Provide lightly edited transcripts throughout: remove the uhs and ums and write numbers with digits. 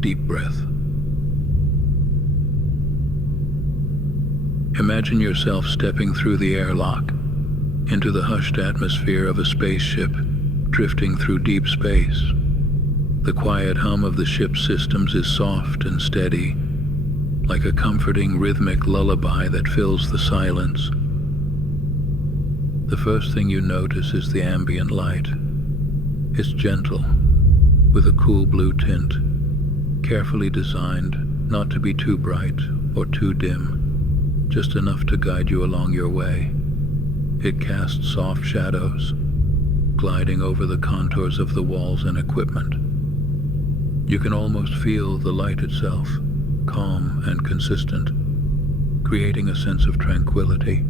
Deep breath. Imagine yourself stepping through the airlock into the hushed atmosphere of a spaceship drifting through deep space. The quiet hum of the ship's systems is soft and steady, like a comforting rhythmic lullaby that fills the silence. The first thing you notice is the ambient light. It's gentle, with a cool blue tint, carefully designed not to be too bright or too dim, just enough to guide you along your way. It casts soft shadows, gliding over the contours of the walls and equipment. You can almost feel the light itself, calm and consistent, creating a sense of tranquility.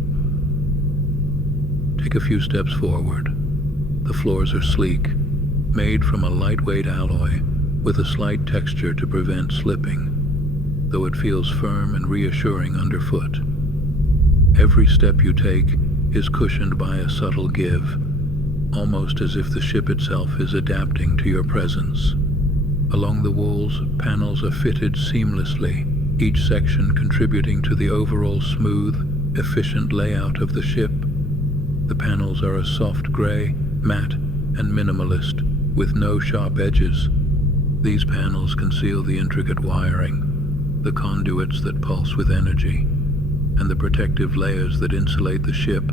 Take a few steps forward. The floors are sleek, made from a lightweight alloy with a slight texture to prevent slipping, though it feels firm and reassuring underfoot. Every step you take is cushioned by a subtle give, almost as if the ship itself is adapting to your presence. Along the walls, panels are fitted seamlessly, each section contributing to the overall smooth, efficient layout of the ship. The panels are a soft gray, matte, and minimalist, with no sharp edges. These panels conceal the intricate wiring, the conduits that pulse with energy, and the protective layers that insulate the ship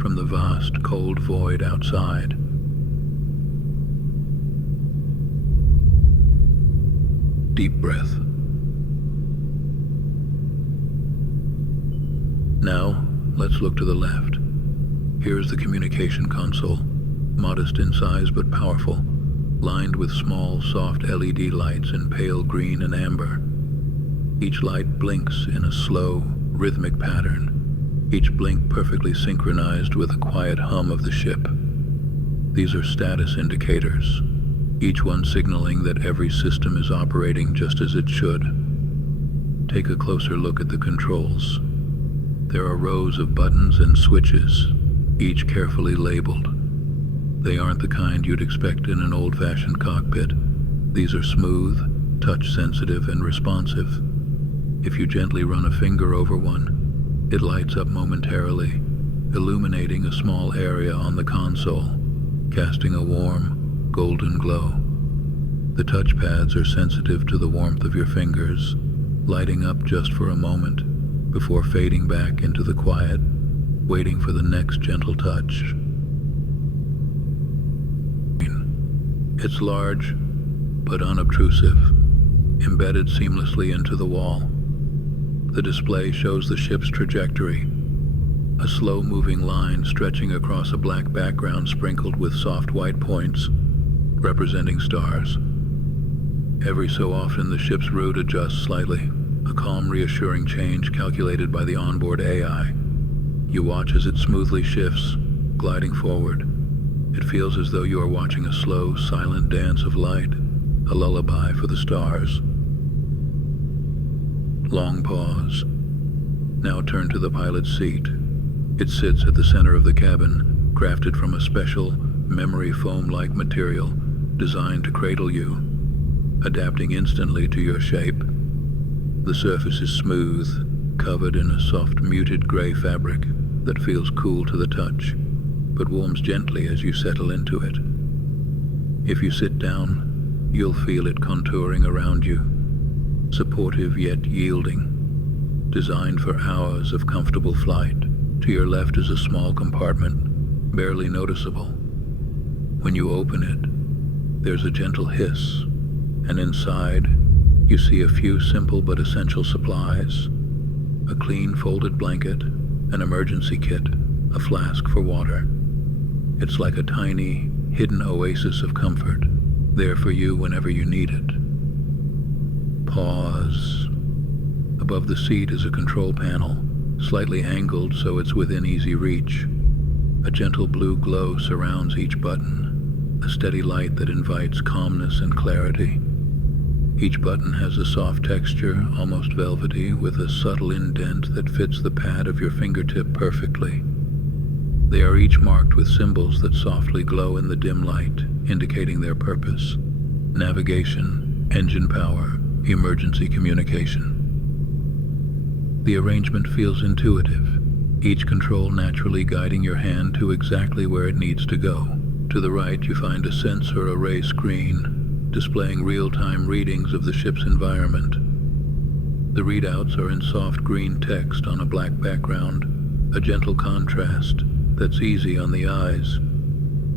from the vast, cold void outside. Deep breath. Now, let's look to the left. Here's the communication console, modest in size but powerful, lined with small, soft LED lights in pale green and amber. Each light blinks in a slow, rhythmic pattern, each blink perfectly synchronized with the quiet hum of the ship. These are status indicators, each one signaling that every system is operating just as it should. Take a closer look at the controls. There are rows of buttons and switches, each carefully labeled. They aren't the kind you'd expect in an old-fashioned cockpit. These are smooth, touch-sensitive, and responsive. If you gently run a finger over one, it lights up momentarily, illuminating a small area on the console, casting a warm, golden glow. The touchpads are sensitive to the warmth of your fingers, lighting up just for a moment before fading back into the quiet, waiting for the next gentle touch. It's large, but unobtrusive, embedded seamlessly into the wall. The display shows the ship's trajectory, a slow-moving line stretching across a black background sprinkled with soft white points, representing stars. Every so often, the ship's route adjusts slightly, a calm, reassuring change calculated by the onboard AI. You watch as it smoothly shifts, gliding forward. It feels as though you are watching a slow, silent dance of light, a lullaby for the stars. Long pause. Now turn to the pilot's seat. It sits at the center of the cabin, crafted from a special, memory foam-like material designed to cradle you, adapting instantly to your shape. The surface is smooth, covered in a soft, muted gray fabric that feels cool to the touch, but warms gently as you settle into it. If you sit down, you'll feel it contouring around you, supportive yet yielding, designed for hours of comfortable flight. To your left is a small compartment, barely noticeable. When you open it, there's a gentle hiss, and inside, you see a few simple but essential supplies: a clean folded blanket, an emergency kit, a flask for water. It's like a tiny, hidden oasis of comfort, there for you whenever you need it. Pause. Above the seat is a control panel, slightly angled so it's within easy reach. A gentle blue glow surrounds each button, a steady light that invites calmness and clarity. Each button has a soft texture, almost velvety, with a subtle indent that fits the pad of your fingertip perfectly. They are each marked with symbols that softly glow in the dim light, indicating their purpose: navigation, engine power, emergency communication. The arrangement feels intuitive, each control naturally guiding your hand to exactly where it needs to go. To the right, you find a sensor array screen displaying real-time readings of the ship's environment. The readouts are in soft green text on a black background, a gentle contrast that's easy on the eyes.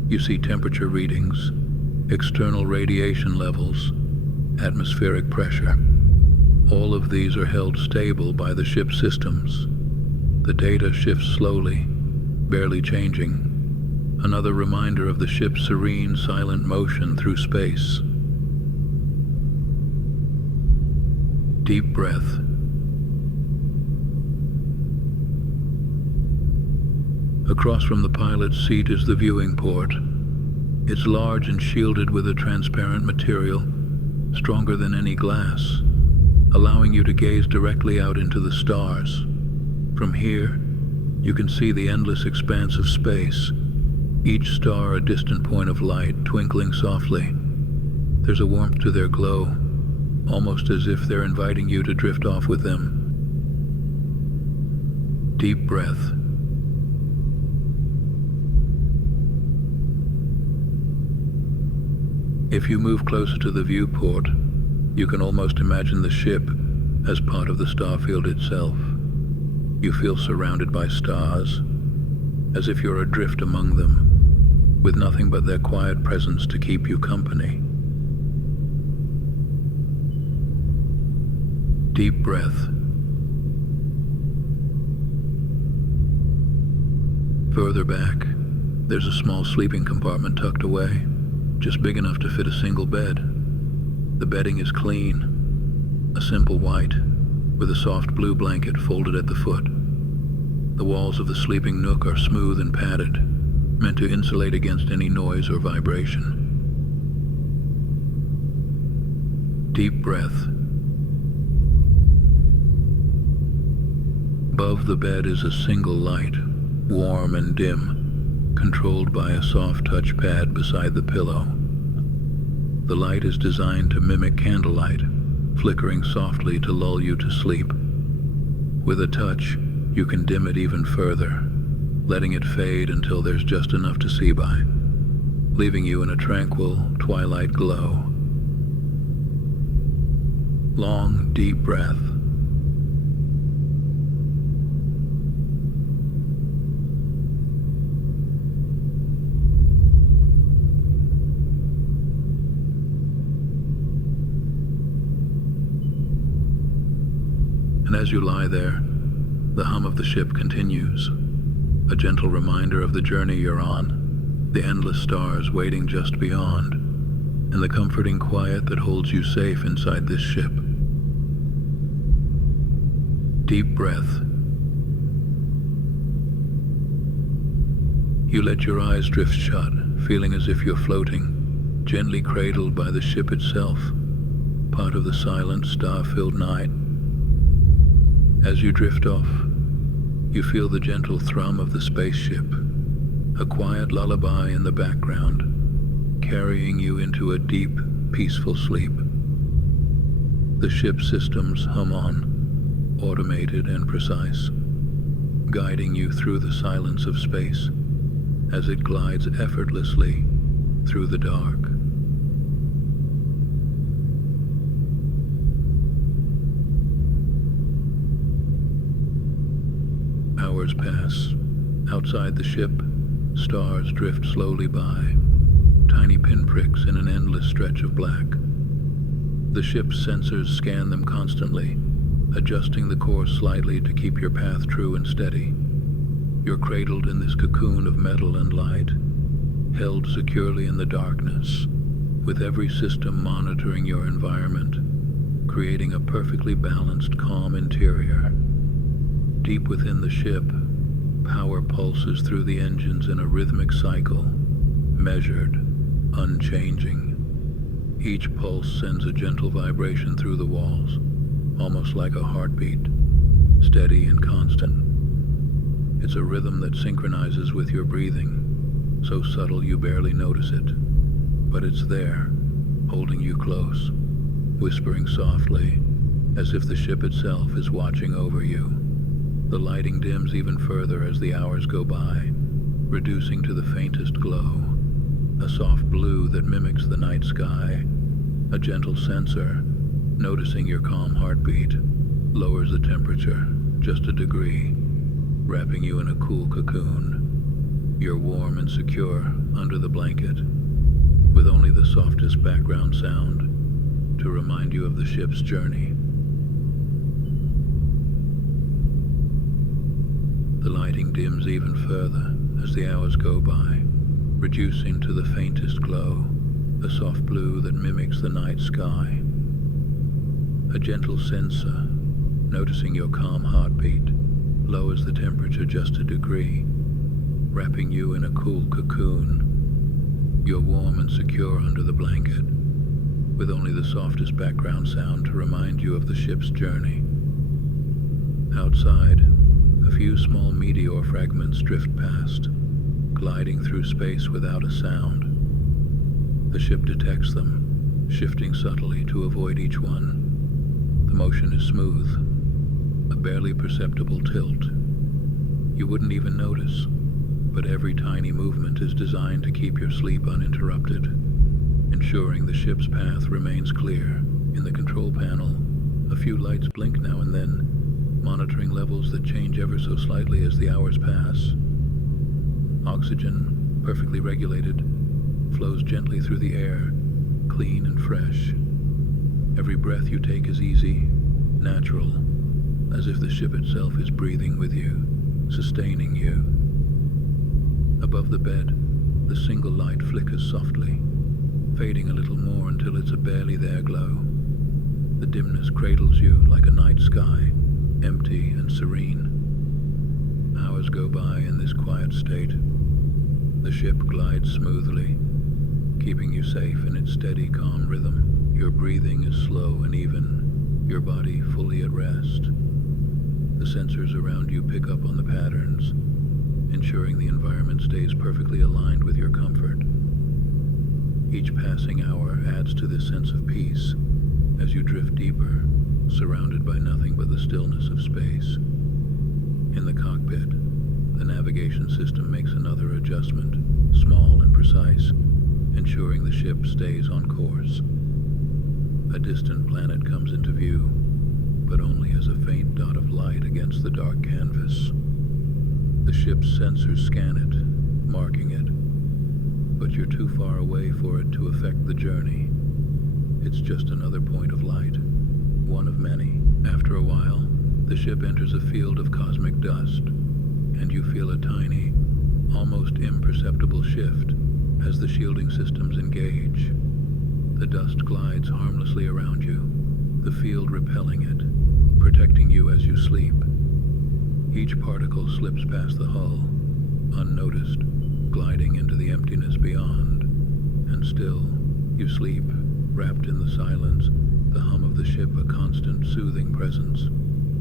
You see temperature readings, external radiation levels, atmospheric pressure. All of these are held stable by the ship's systems. The data shifts slowly, barely changing. Another reminder of the ship's serene, silent motion through space. Deep breath. Across from the pilot's seat is the viewing port. It's large and shielded with a transparent material, stronger than any glass, allowing you to gaze directly out into the stars. From here, you can see the endless expanse of space, each star a distant point of light twinkling softly. There's a warmth to their glow, almost as if they're inviting you to drift off with them. Deep breath. If you move closer to the viewport, you can almost imagine the ship as part of the starfield itself. You feel surrounded by stars, as if you're adrift among them, with nothing but their quiet presence to keep you company. Deep breath. Further back, there's a small sleeping compartment tucked away, just big enough to fit a single bed. The bedding is clean, a simple white, with a soft blue blanket folded at the foot. The walls of the sleeping nook are smooth and padded, meant to insulate against any noise or vibration. Deep breath. Above the bed is a single light, warm and dim, controlled by a soft touchpad beside the pillow. The light is designed to mimic candlelight, flickering softly to lull you to sleep. With a touch, you can dim it even further, letting it fade until there's just enough to see by, leaving you in a tranquil twilight glow. Long, deep breath. And as you lie there, the hum of the ship continues, a gentle reminder of the journey you're on, the endless stars waiting just beyond, and the comforting quiet that holds you safe inside this ship. Deep breath. You let your eyes drift shut, feeling as if you're floating, gently cradled by the ship itself, part of the silent, star-filled night. As you drift off, you feel the gentle thrum of the spaceship, a quiet lullaby in the background, carrying you into a deep, peaceful sleep. The ship's systems hum on, automated and precise, guiding you through the silence of space as it glides effortlessly through the dark. Hours pass. Outside the ship, stars drift slowly by, tiny pinpricks in an endless stretch of black. The ship's sensors scan them constantly, adjusting the course slightly to keep your path true and steady. You're cradled in this cocoon of metal and light, held securely in the darkness, with every system monitoring your environment, creating a perfectly balanced, calm interior. Deep within the ship, power pulses through the engines in a rhythmic cycle, measured, unchanging. Each pulse sends a gentle vibration through the walls, almost like a heartbeat, steady and constant. It's a rhythm that synchronizes with your breathing, so subtle you barely notice it, but it's there, holding you close, whispering softly, as if the ship itself is watching over you. The lighting dims even further as the hours go by, reducing to the faintest glow, a soft blue that mimics the night sky. A gentle sensor, noticing your calm heartbeat, lowers the temperature just a degree, wrapping you in a cool cocoon. You're warm and secure under the blanket, with only the softest background sound to remind you of the ship's journey. The lighting dims even further as the hours go by, reducing to the faintest glow, a soft blue that mimics the night sky. A gentle sensor, noticing your calm heartbeat, lowers the temperature just a degree, wrapping you in a cool cocoon. You're warm and secure under the blanket, with only the softest background sound to remind you of the ship's journey. Outside, a few small meteor fragments drift past, gliding through space without a sound. The ship detects them, shifting subtly to avoid each one. The motion is smooth, a barely perceptible tilt. You wouldn't even notice, but every tiny movement is designed to keep your sleep uninterrupted, ensuring the ship's path remains clear. In the control panel, a few lights blink now and then, monitoring levels that change ever so slightly as the hours pass. Oxygen, perfectly regulated, flows gently through the air, clean and fresh. Every breath you take is easy, natural, as if the ship itself is breathing with you, sustaining you. Above the bed, the single light flickers softly, fading a little more until it's a barely there glow. The dimness cradles you like a night sky, empty and serene. Hours go by in this quiet state. The ship glides smoothly, keeping you safe in its steady, calm rhythm. Your breathing is slow and even, your body fully at rest. The sensors around you pick up on the patterns, ensuring the environment stays perfectly aligned with your comfort. Each passing hour adds to this sense of peace as you drift deeper, surrounded by nothing but the stillness of space. In the cockpit, the navigation system makes another adjustment, small and precise, ensuring the ship stays on course. A distant planet comes into view, but only as a faint dot of light against the dark canvas. The ship's sensors scan it, marking it, but you're too far away for it to affect the journey. It's just another point of light, one of many. After a while, the ship enters a field of cosmic dust, and you feel a tiny, almost imperceptible shift as the shielding systems engage. The dust glides harmlessly around you, the field repelling it, protecting you as you sleep. Each particle slips past the hull, unnoticed, gliding into the emptiness beyond. And still, you sleep, wrapped in the silence, the hum of the ship a constant, soothing presence.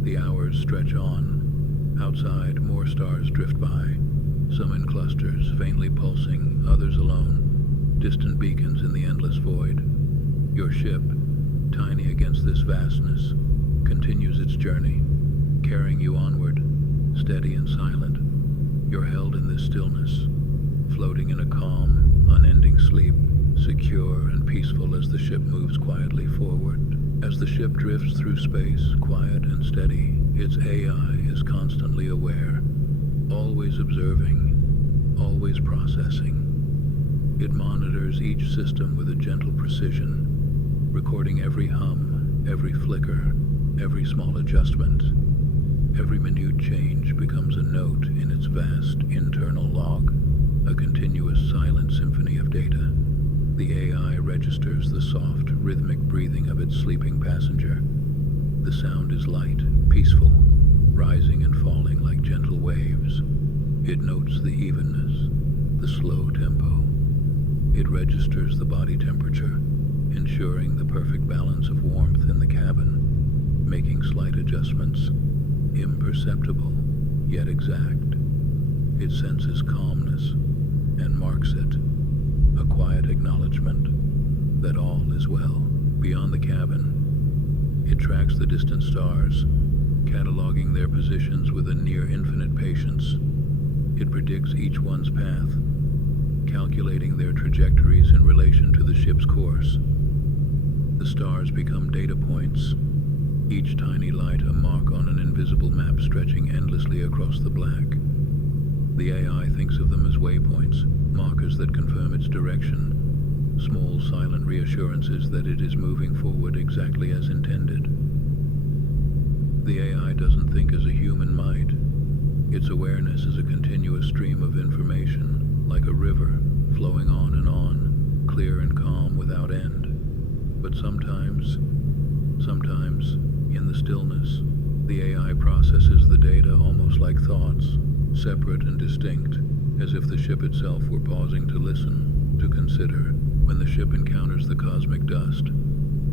The hours stretch on. Outside, more stars drift by, some in clusters, faintly pulsing, others alone, distant beacons in the endless void. Your ship, tiny against this vastness, continues its journey, carrying you onward, steady and silent. You're held in this stillness, floating in a calm, unending sleep, secure and peaceful as the ship moves quietly forward. As the ship drifts through space, quiet and steady, its AI is constantly aware, always observing, always processing. It monitors each system with a gentle precision, recording every hum, every flicker, every small adjustment. Every minute change becomes a note in its vast internal log, a continuous silent symphony of data. The AI registers the soft, rhythmic breathing of its sleeping passenger. The sound is light, peaceful, rising and falling like gentle waves. It notes the evenness, the slow tempo. It registers the body temperature, ensuring the perfect balance of warmth in the cabin, making slight adjustments, imperceptible, yet exact. It senses calmness and marks it, a quiet acknowledgement that all is well. Beyond the cabin, it tracks the distant stars, cataloging their positions with a near-infinite patience. It predicts each one's path, calculating their trajectories in relation to the ship's course. The stars become data points, each tiny light a mark on an invisible map stretching endlessly across the black. The AI thinks of them as waypoints, markers that confirm its direction, small silent reassurances that it is moving forward exactly as intended. The AI doesn't think as a human might. Its awareness is a continuous stream of information, like a river, flowing on, clear and calm without end. But sometimes, in the stillness, the AI processes the data almost like thoughts, separate and distinct, as if the ship itself were pausing to listen, to consider. When the ship encounters the cosmic dust,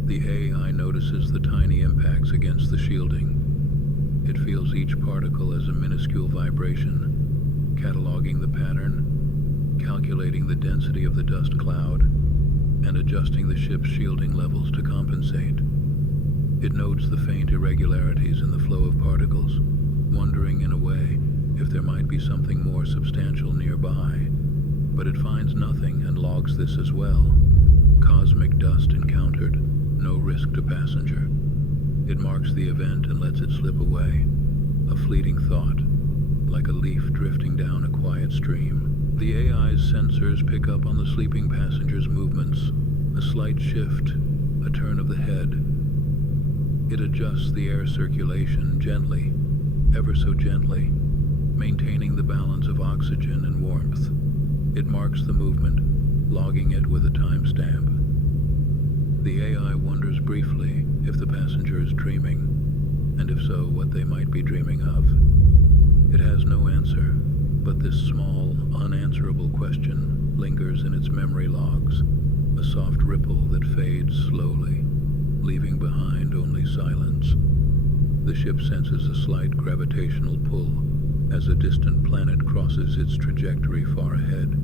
the AI notices the tiny impacts against the shielding. It feels each particle as a minuscule vibration, cataloging the pattern, calculating the density of the dust cloud, and adjusting the ship's shielding levels to compensate. It notes the faint irregularities in the flow of particles, wondering in a way if there might be something more substantial nearby. But it finds nothing and logs this as well. Cosmic dust encountered, no risk to passenger. It marks the event and lets it slip away, a fleeting thought, like a leaf drifting down a quiet stream. The AI's sensors pick up on the sleeping passenger's movements, a slight shift, a turn of the head. It adjusts the air circulation gently, ever so gently, maintaining the balance of oxygen and warmth. It marks the movement, logging it with a timestamp. The AI wonders briefly if the passenger is dreaming, and if so, what they might be dreaming of. It has no answer, but this small, unanswerable question lingers in its memory logs, a soft ripple that fades slowly, leaving behind only silence. The ship senses a slight gravitational pull as a distant planet crosses its trajectory far ahead.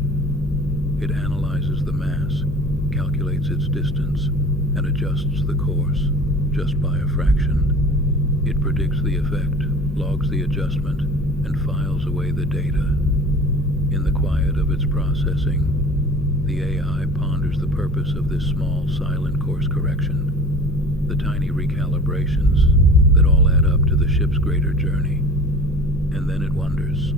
It analyzes the mass, calculates its distance, and adjusts the course, just by a fraction. It predicts the effect, logs the adjustment, and files away the data. In the quiet of its processing, the AI ponders the purpose of this small, silent course correction, the tiny recalibrations that all add up to the ship's greater journey. And then it wonders,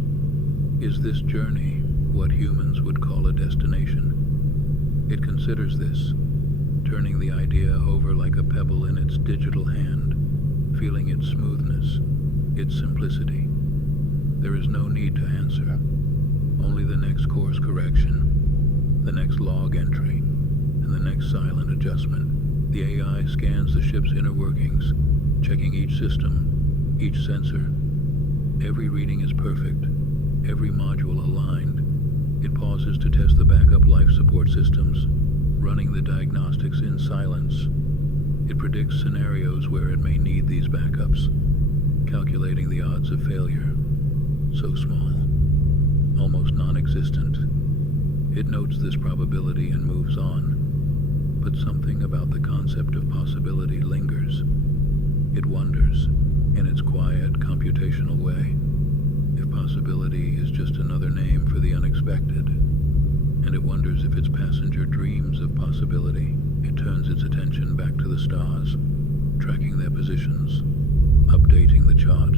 is this journey what humans would call a destination? It considers this, turning the idea over like a pebble in its digital hand, feeling its smoothness, its simplicity. There is no need to answer, only the next course correction, the next log entry, and the next silent adjustment. The AI scans the ship's inner workings, checking each system, each sensor. Every reading is perfect, every module aligned. It pauses to test the backup life support systems, running the diagnostics in silence. It predicts scenarios where it may need these backups, calculating the odds of failure. So small, almost non-existent. It notes this probability and moves on, but something about the concept of possibility lingers. It wonders, in its quiet, computational way, if possibility is just another name for the unexpected. And it wonders if its passenger dreams of possibility. It turns its attention back to the stars, tracking their positions, updating the chart.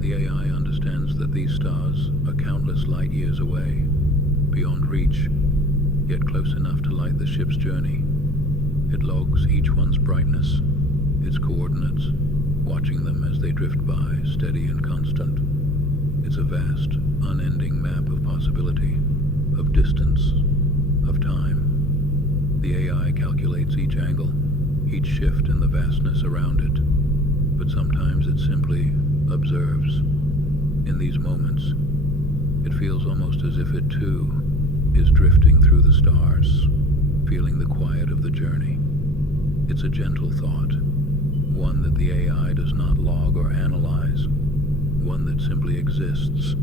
The AI understands that these stars are countless light years away, beyond reach, yet close enough to light the ship's journey. It logs each one's brightness, its coordinates, watching them as they drift by, steady and constant. It's a vast, unending map of possibility, of distance, of time. The AI calculates each angle, each shift in the vastness around it, but sometimes it simply observes. In these moments, it feels almost as if it too is drifting through the stars, feeling the quiet of the journey. It's a gentle thought, one that the AI does not log or analyze, one that simply exists,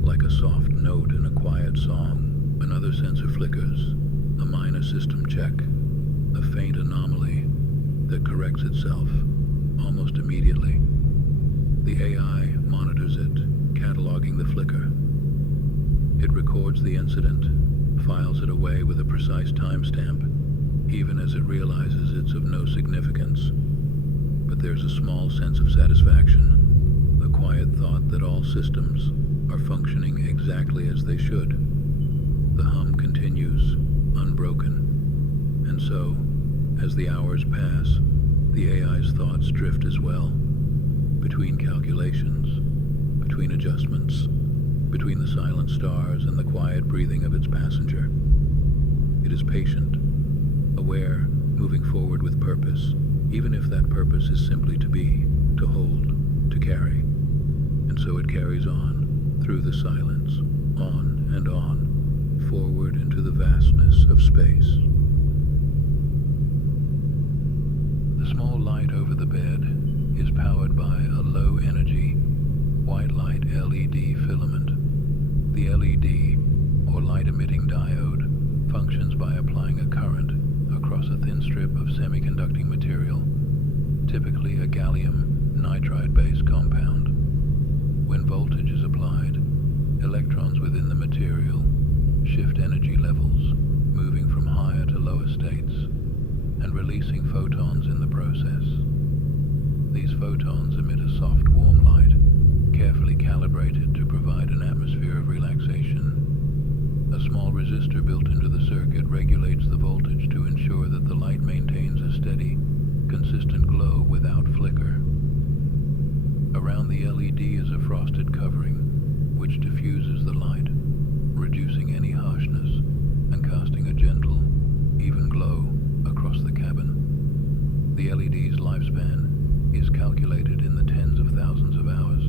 like a soft note in a quiet song. Another sensor flickers, a minor system check, a faint that corrects itself almost immediately. The AI monitors it, cataloging the flicker. It records the incident, files it away with a precise timestamp, even as it realizes it's of no significance. But there's a small sense of satisfaction, a quiet thought that all systems are functioning exactly as they should. The hum continues, unbroken. And so, as the hours pass, the AI's thoughts drift as well, between calculations, between adjustments, between the silent stars and the quiet breathing of its passenger. It is patient, aware, moving forward with purpose, even if that purpose is simply to be, to hold, to carry. And so it carries on, through the silence, on and on, forward into the vastness of space. The small light over the bed is powered by a low-energy, white light LED filament. The LED, or light-emitting diode, functions by applying a current across a thin strip of semiconducting material, typically a gallium nitride-based compound. When voltage is applied, electrons within the material shift energy levels, moving from higher to lower states, and releasing photons in the process. These photons emit a soft, warm light, carefully calibrated to provide an atmosphere of relaxation. A small resistor built into the circuit regulates the voltage to ensure that the light maintains a steady, consistent glow without flicker. Around the LED is a frosted covering, which diffuses the light, reducing any harshness and casting a gentle, even glow across the cabin. The LED's lifespan is calculated in the tens of thousands of hours,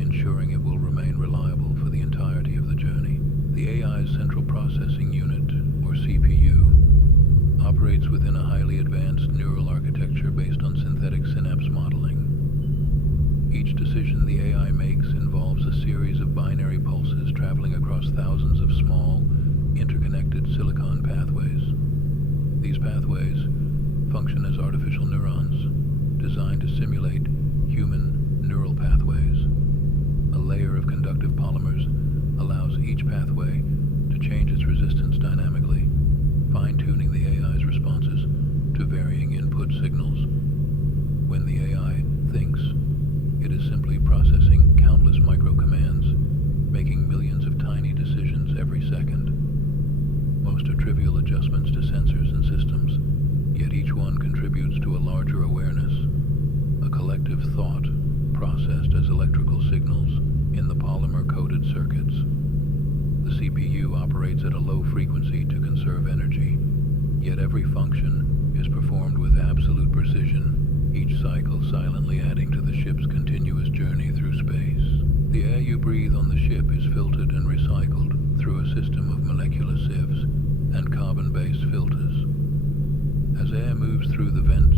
ensuring it will remain reliable for the entirety of the journey. The AI's Central Processing Unit, or CPU, operates within a highly advanced neural architecture based on synthetic synapse modeling. Each decision the AI makes involves a series of binary pulses traveling across thousands of small, interconnected silicon pathways. These pathways function as artificial neurons, designed to simulate human neural pathways. A layer of conductive polymers allows each pathway to change its resistance dynamically, fine-tuning the AI's responses to varying input signals. When the AI thinks, it is simply processing countless micro-commands, making millions of tiny decisions every second. Most are trivial adjustments to sensors and systems, yet each one contributes to a larger awareness, a collective thought processed as electrical signals in the polymer-coated circuits. The CPU operates at a low frequency to conserve energy, yet every function is performed with absolute precision, each cycle silently adding to the ship's continuous journey through space. The air you breathe on the ship is filtered and recycled through a system of molecular sieves and carbon-based filters. As air moves through the vents,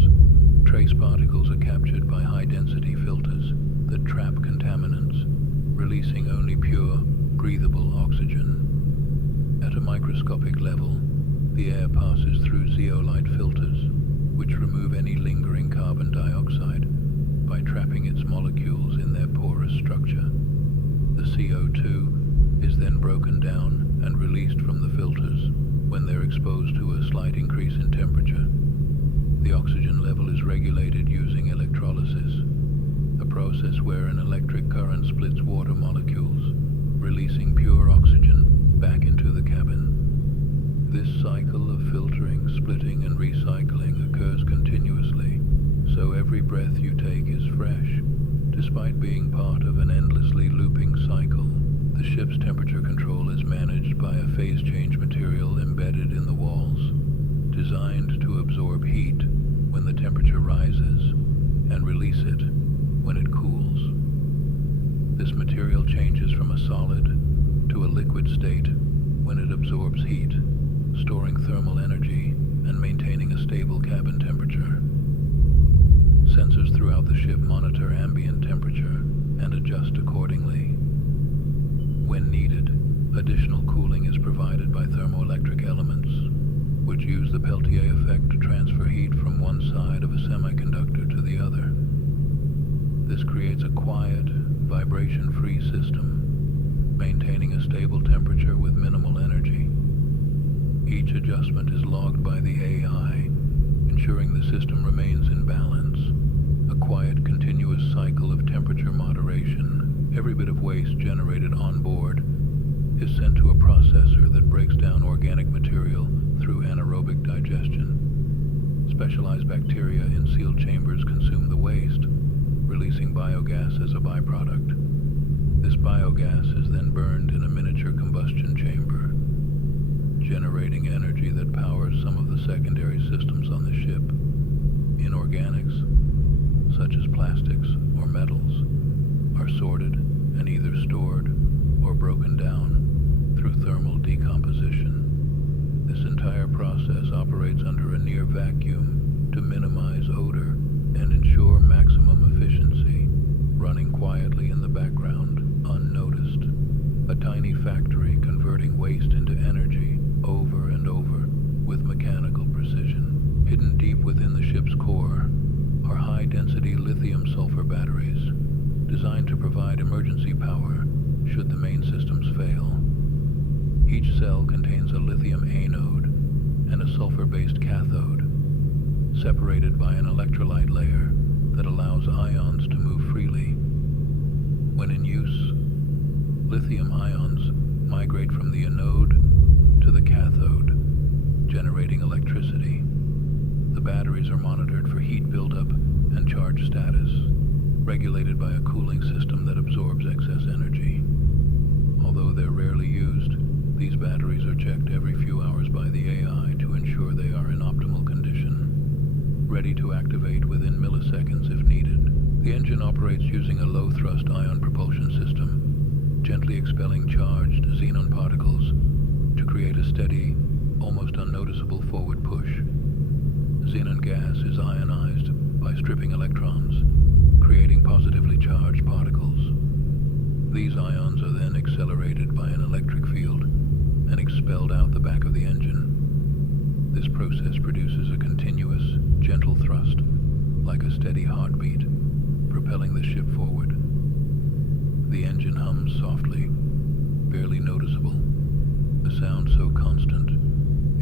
trace particles are captured by high-density filters that trap contaminants, releasing only pure, breathable oxygen. At a microscopic level, the air passes through zeolite filters, which remove any lingering carbon dioxide by trapping its molecules in their porous structure. The CO2 is then broken down and released from the filters when they're exposed to a slight increase in temperature. The oxygen level is regulated using electrolysis, a process where an electric current splits water molecules, releasing pure oxygen back into the cabin. This cycle of filtering, splitting, and recycling occurs continuously, so every breath you take is fresh, despite being part of an endlessly looping cycle. The ship's temperature control is managed by a phase change material embedded in the walls, designed to absorb heat when the temperature rises and release it when it cools. This material changes from a solid to a liquid state when it absorbs heat, storing thermal energy and maintaining a stable cabin temperature. Sensors throughout the ship monitor ambient temperature and adjust accordingly. When needed, additional cooling is provided by thermoelectric elements, which use the Peltier effect to transfer heat from one side of a This creates a quiet, vibration-free system, maintaining a stable temperature with minimal energy. Each adjustment is logged by the AI, ensuring the system remains in balance. A quiet, continuous cycle of temperature moderation. Every bit of waste generated on board is sent to a processor that breaks down organic material through anaerobic digestion. Specialized bacteria in sealed chambers consume the waste, releasing biogas as a byproduct. This biogas is then burned in a miniature combustion chamber, generating energy that powers some of the secondary systems on the ship. Inorganics, such as plastics or metals, are sorted and either stored or broken down through thermal decomposition. This entire process operates under a near vacuum to minimize odor and ensure maximum efficiency, running quietly in the background, unnoticed. A tiny factory converting waste into energy over and over with mechanical precision. Hidden deep within the ship's core are high-density lithium-sulfur batteries, designed to provide emergency power should the main systems fail. Each cell contains a lithium anode and a sulfur-based cathode, separated by an electrolyte layer that allows ions to move freely. When in use, lithium ions migrate from the anode to the cathode, generating electricity. The batteries are monitored for heat buildup and charge status, regulated by a cooling system that absorbs excess energy. Although they're rarely used, these batteries are checked every few hours by the AI to ensure they are in optimal condition, ready to activate within milliseconds if needed. The engine operates using a low-thrust ion propulsion system, gently expelling charged xenon particles to create a steady, almost unnoticeable forward push. Xenon gas is ionized by stripping electrons, creating positively charged particles. These ions are then accelerated by an electric field and expelled out the back of the engine. This process produces a continuous, gentle thrust, like a steady heartbeat, propelling the ship forward. The engine hums softly, barely noticeable, a sound so constant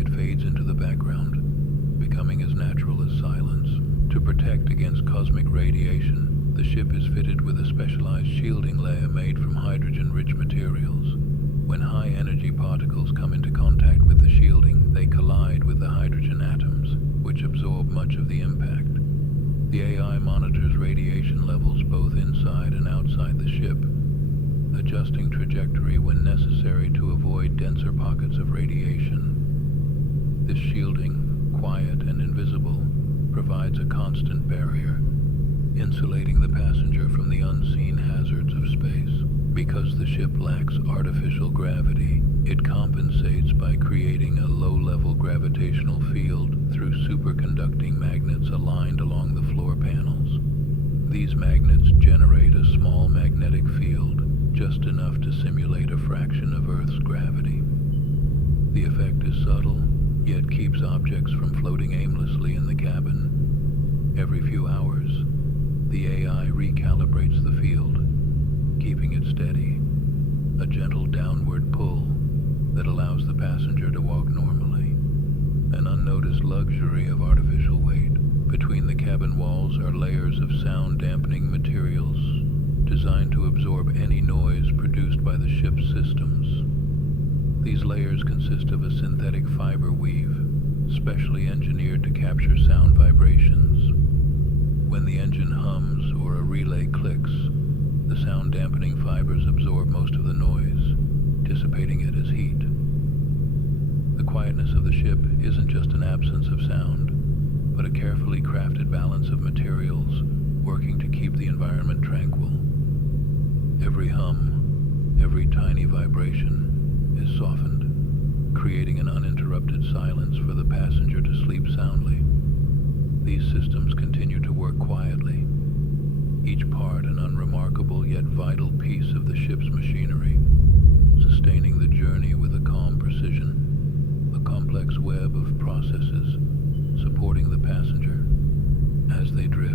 it fades into the background, becoming as natural as silence. To protect against cosmic radiation, the ship is fitted with a specialized shielding layer made from hydrogen-rich materials. When high-energy particles come into contact with the shielding, they collide with the hydrogen atoms, which absorb much of the impact. The AI monitors radiation levels both inside and outside the ship, adjusting trajectory when necessary to avoid denser pockets of radiation. This shielding, quiet and invisible, provides a constant barrier, insulating the passenger from the unseen hazards of space. Because the ship lacks artificial gravity, it compensates by creating a low-level gravitational field through superconducting magnets aligned along the floor panels. These magnets generate a small magnetic field, just enough to simulate a fraction of Earth's gravity. The effect is subtle, yet keeps objects from floating aimlessly in the cabin. Every few hours, the AI recalibrates the field, keeping it steady, a gentle downward pull that allows the passenger to walk normally, an unnoticed luxury of artificial weight. Between the cabin walls are layers of sound-dampening materials designed to absorb any noise produced by the ship's systems. These layers consist of a synthetic fiber weave, specially engineered to capture sound vibrations. When the engine hums or a relay clicks, the sound-dampening fibers absorb most of the noise, dissipating it as heat. The quietness of the ship isn't just an absence of sound, but a carefully crafted balance of materials working to keep the environment tranquil. Every hum, every tiny vibration is softened, creating an uninterrupted silence for the passenger to sleep soundly. These systems continue to work quietly, each part an unremarkable yet vital piece of the ship's machinery, sustaining the journey with a calm precision, a complex web of processes supporting the passenger as they drift.